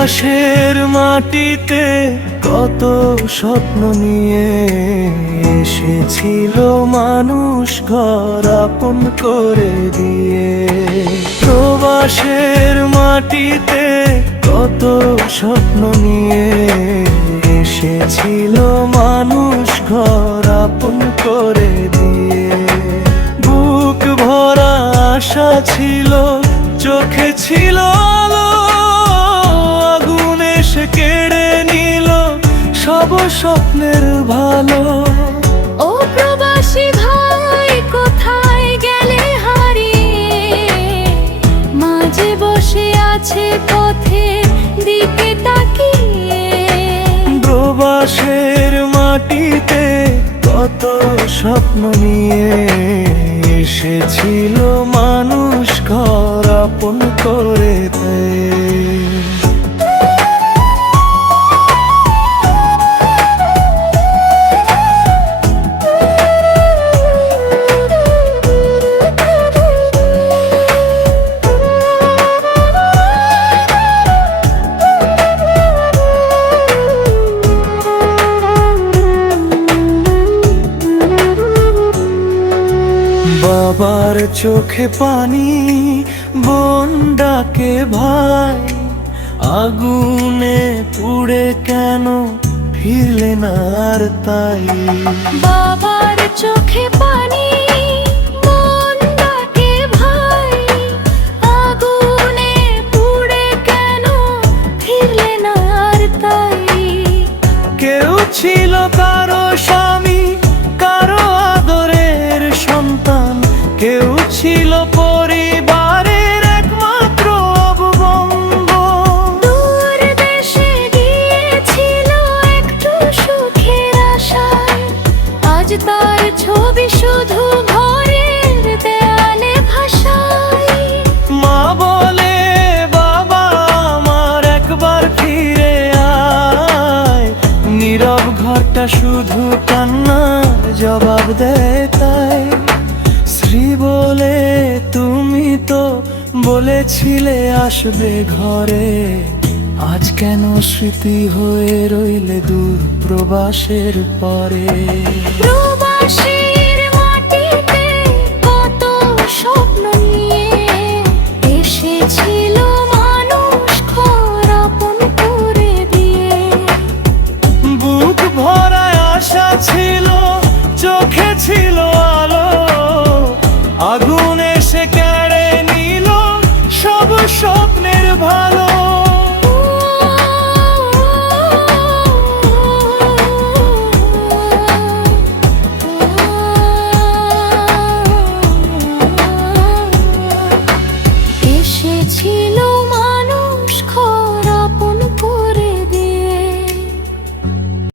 প্রবাসের মাটিতে কত স্বপ্ন নিয়ে এসেছিল মানুষ ঘর আপন করে দিয়ে। প্রবাসের মাটিতে কত স্বপ্ন নিয়ে এসেছিল মানুষ ঘর আপন করে দিয়ে। বুক ভরা আশা ছিল, চোখে ছিল আলো, আগুন এসে কেড়ে নিল সব স্বপ্নের ভালো। ও প্রবাসী ভাই কোথায় গেলে হারিয়ে, মাঝে বসে আছে পথের দিকে তাকিয়ে। প্রবাসের মাটিতে কত স্বপ্ন নিয়ে এসেছিল মানুষ ঘর আপন করে দেয়। বাবার চোখে পানি, বোন ডাকে ভাই, আগুনে পুড়ে কেন ফিরলে না আর তাই। বাবার চোখে পানি, বোন ডাকে ভাই, আগুনে পুড়ে কেন ফিরলে না আর তাই। কেউ ছিল কারো স্বামী, কারো আদরের সন্তান, কেউ ছিল পরিবারের একমাত্র অবলম্বন। দূর দেশে গিয়েছিল একটু সুখের আশায়, আজ তার ছবি শুধু ঘরের দেয়ালে ভাসায়। মা বলে, বাবা আমার একবার ফিরে আয়, নীরব ঘরটা শুধু কান্নার জবাব দেয় তাই। স্ত্রী বলে, তুমি তো বলেছিলে আসবে ঘরে, আজ কেন স্মৃতি হয়ে রইলে দূর প্রবাসের পরে। প্রবাসের মাটিতে কত স্বপ্ন নিয়ে এসেছিল মানুষ ঘর আপন করে দিয়ে। বুক ভরা আশা ছিল, চোখে ছিল আলো, আগুন এসে কেড়ে নিল সব স্বপ্নের ভালো।